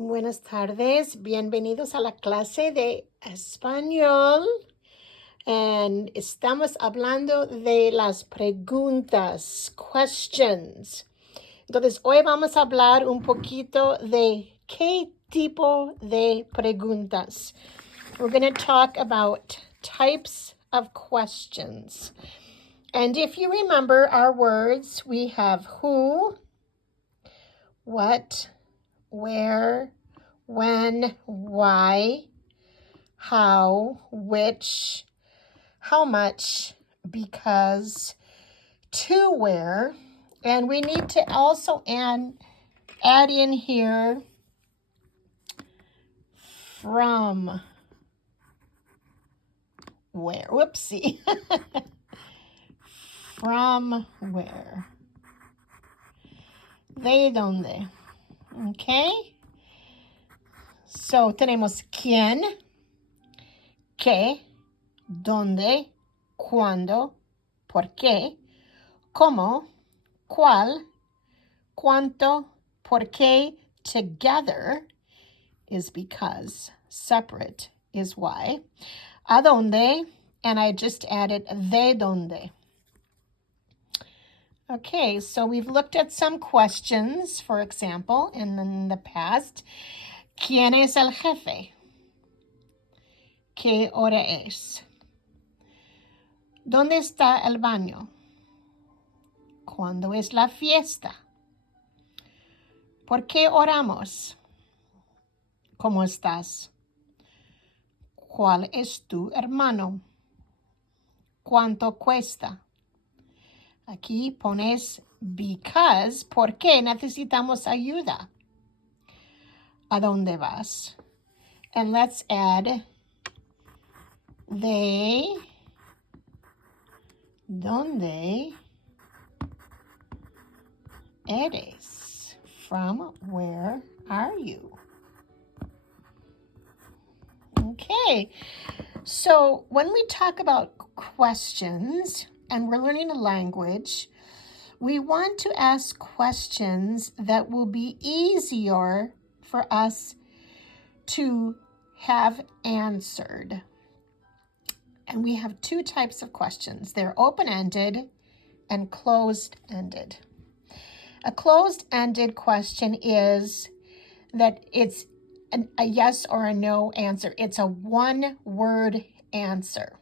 Buenas tardes, bienvenidos a la clase de español. And estamos hablando de las preguntas, questions. Entonces, hoy vamos a hablar un poquito de qué tipo de preguntas. We're going to talk about types of questions. And if you remember our words, we have who, what, where, when, why, how, which, how much, because, to where, and we need to also add in here from where. Whoopsie. From where. De donde. Okay? So, tenemos quién, qué, dónde, cuándo, por qué, cómo, cuál, cuánto, por qué, together is because, separate is why, a dónde, and I just added de dónde. Okay, so we've looked at some questions, for example, in the past. ¿Quién es el jefe? ¿Qué hora es? ¿Dónde está el baño? ¿Cuándo es la fiesta? ¿Por qué oramos? ¿Cómo estás? ¿Cuál es tu hermano? ¿Cuánto cuesta? Aquí pones because, porque necesitamos ayuda. ¿A dónde vas? And let's add de dónde eres. From where are you? Okay, so when we talk about questions and we're learning a language, we want to ask questions that will be easier for us to have answered. And we have two types of questions. They're open-ended and closed-ended. A closed-ended question is that it's a yes or a no answer. It's a one-word answer.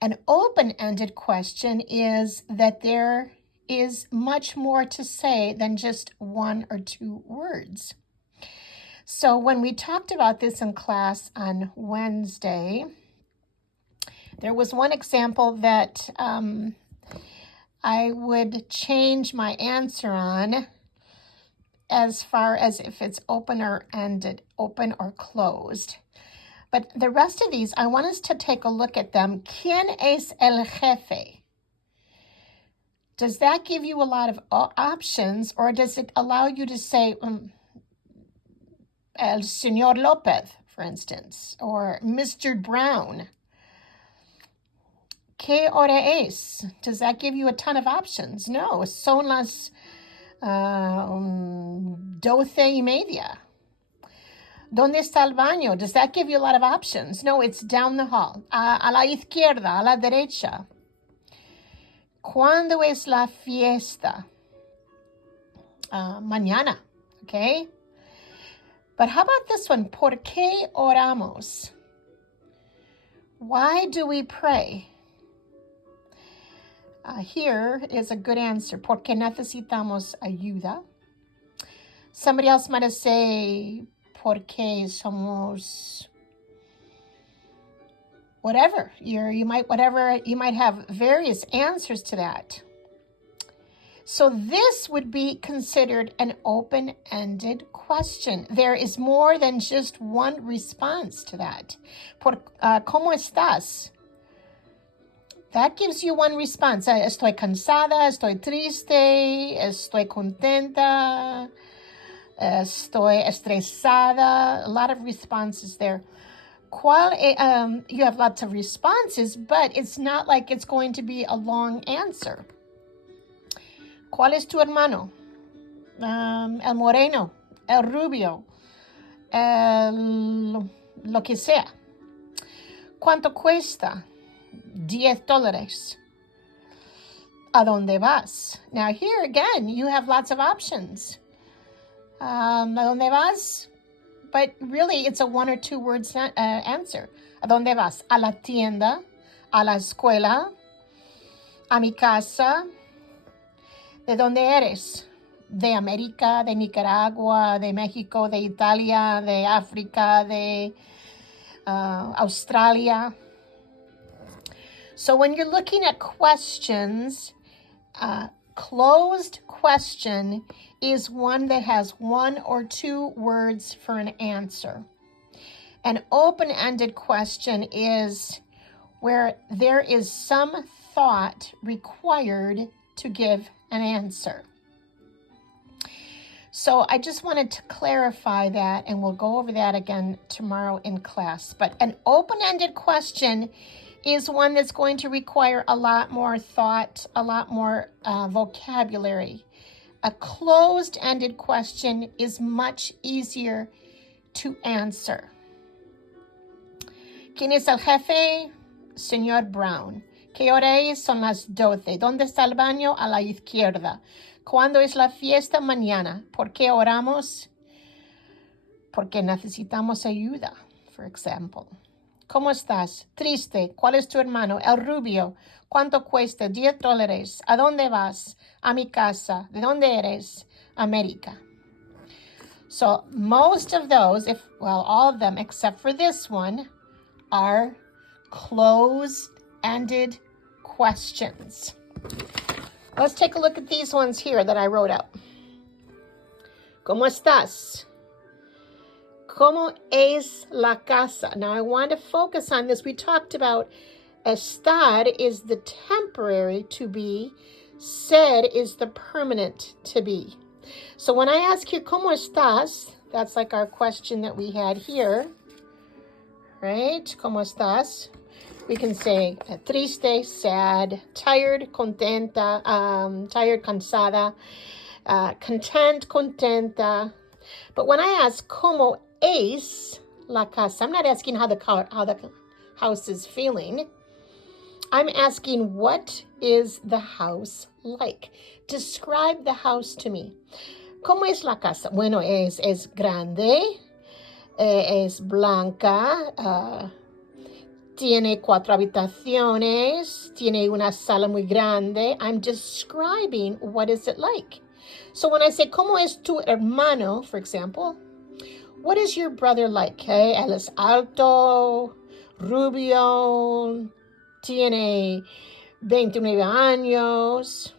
An open-ended question is that there is much more to say than just one or two words. So when we talked about this in class on Wednesday, there was one example that I would change my answer on as far as if it's open or ended, open or closed. But the rest of these, I want us to take a look at them. ¿Quién es el jefe? Does that give you a lot of options, or does it allow you to say el señor López, for instance, or Mr. Brown? ¿Qué hora es? Does that give you a ton of options? No, son las 12:30. ¿Dónde está el baño? Does that give you a lot of options? No, it's down the hall. A la izquierda, a la derecha. ¿Cuándo es la fiesta? Mañana, okay? But how about this one? ¿Por qué oramos? Why do we pray? Here is a good answer. Porque necesitamos ayuda. Somebody else might have said, porque somos whatever. You might have various answers to that. So this would be considered an open-ended question. There is more than just one response to that. ¿Cómo estás? That gives you one response. Estoy cansada, estoy triste, estoy contenta, estoy estresada. A lot of responses there. You have lots of responses, but it's not like it's going to be a long answer. ¿Cuál es tu hermano? El moreno, el rubio, lo que sea. ¿Cuánto cuesta? $10. ¿A dónde vas? Now here again, you have lots of options. ¿A dónde vas? But really, it's a 1 or 2 words answer. ¿A dónde vas? A la tienda, a la escuela, a mi casa. ¿De dónde eres? De América, de Nicaragua, de México, de Italia, de África, de Australia. So when you're looking at questions, closed question is one that has 1 or 2 words for an answer. An open-ended question is where there is some thought required to give an answer. So I just wanted to clarify that, and we'll go over that again tomorrow in class. But an open-ended question is one that's going to require a lot more thought, a lot more vocabulary. A closed-ended question is much easier to answer. ¿Quién es el jefe? Señor Brown. ¿Qué hora es? Son las 12. ¿Dónde está el baño? A la izquierda. ¿Cuándo es la fiesta? Mañana. ¿Por qué oramos? Porque necesitamos ayuda, for example. ¿Cómo estás? Triste. ¿Cuál es tu hermano? El rubio. ¿Cuánto cuesta? $10. ¿A dónde vas? A mi casa. ¿De dónde eres? América. So most of those, all of them except for this one, are closed-ended questions. Let's take a look at these ones here that I wrote out. ¿Cómo estás? ¿Cómo es la casa? Now I want to focus on this. We talked about estar is the temporary to be, ser is the permanent to be. So when I ask you, ¿cómo estás? That's like our question that we had here, right? ¿Cómo estás? We can say triste, sad, tired, contenta, tired, cansada, content, contenta. But when I ask ¿cómo es la casa? I'm not asking how the house is feeling. I'm asking what is the house like? Describe the house to me. ¿Cómo es la casa? Bueno, es grande, es blanca, tiene 4 habitaciones, tiene una sala muy grande. I'm describing what is it like. So when I say, ¿cómo es tu hermano, for example, what is your brother like? Okay? Él es alto, rubio, tiene 29 años.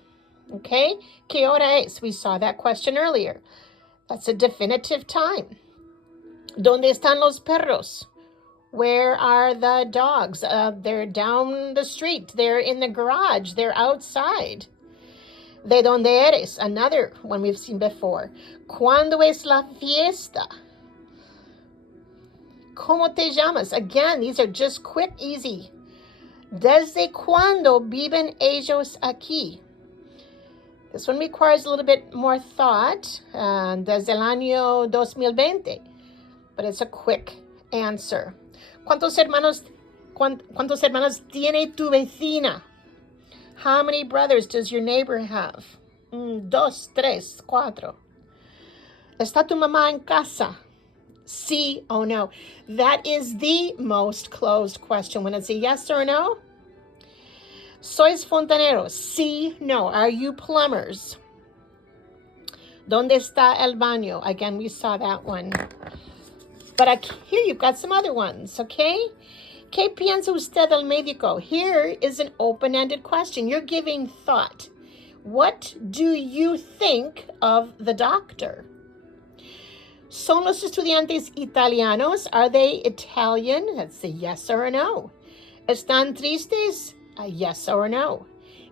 Okay? ¿Qué hora es? We saw that question earlier. That's a definitive time. ¿Dónde están los perros? Where are the dogs? They're down the street. They're in the garage. They're outside. ¿De dónde eres? Another one we've seen before. ¿Cuándo es la fiesta? ¿Cómo te llamas? Again, these are just quick, easy. ¿Desde cuándo viven ellos aquí? This one requires a little bit more thought. Desde el año 2020. But it's a quick answer. ¿Cuántos hermanos tiene tu vecina? How many brothers does your neighbor have? 2, 3, 4. ¿Está tu mamá en casa? Sí o no? That is the most closed question. When it's a yes or a no. ¿Sois fontaneros? Sí, no. Are you plumbers? ¿Dónde está el baño? Again, we saw that one. But here you've got some other ones, okay? ¿Qué piensa usted del médico? Here is an open-ended question. You're giving thought. What do you think of the doctor? ¿Son los estudiantes italianos? Are they Italian? That's a yes or a no. ¿Están tristes? A yes or a no.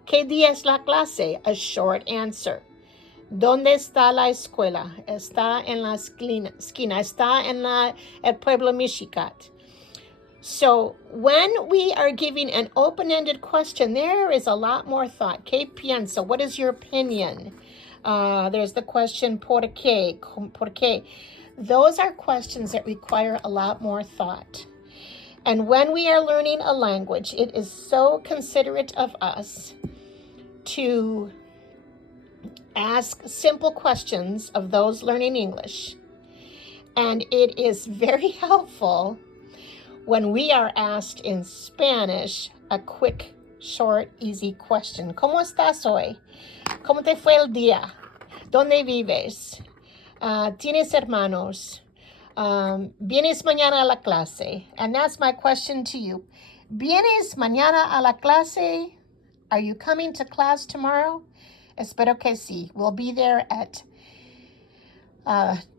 ¿Qué día es la clase? A short answer. ¿Dónde está la escuela? Está en la esquina. Está en el pueblo Michigat. So when we are giving an open-ended question, there is a lot more thought. ¿Qué piensa? What is your opinion? There's the question, ¿por qué? ¿Por qué? Those are questions that require a lot more thought. And when we are learning a language, it is so considerate of us to ask simple questions of those learning English. And it is very helpful when we are asked in Spanish a quick, short, easy question. ¿Cómo estás hoy? ¿Cómo te fue el día? ¿Dónde vives? ¿Tienes hermanos? ¿Vienes mañana a la clase? And that's my question to you. ¿Vienes mañana a la clase? Are you coming to class tomorrow? Espero que sí. We'll be there at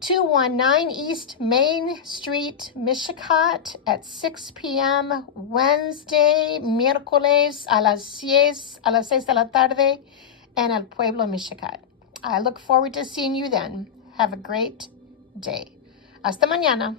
219 East Main Street, Michigan at 6 p.m. Wednesday, miércoles a las 6 de la tarde en El Pueblo, Michigan. I look forward to seeing you then. Have a great day. Hasta mañana.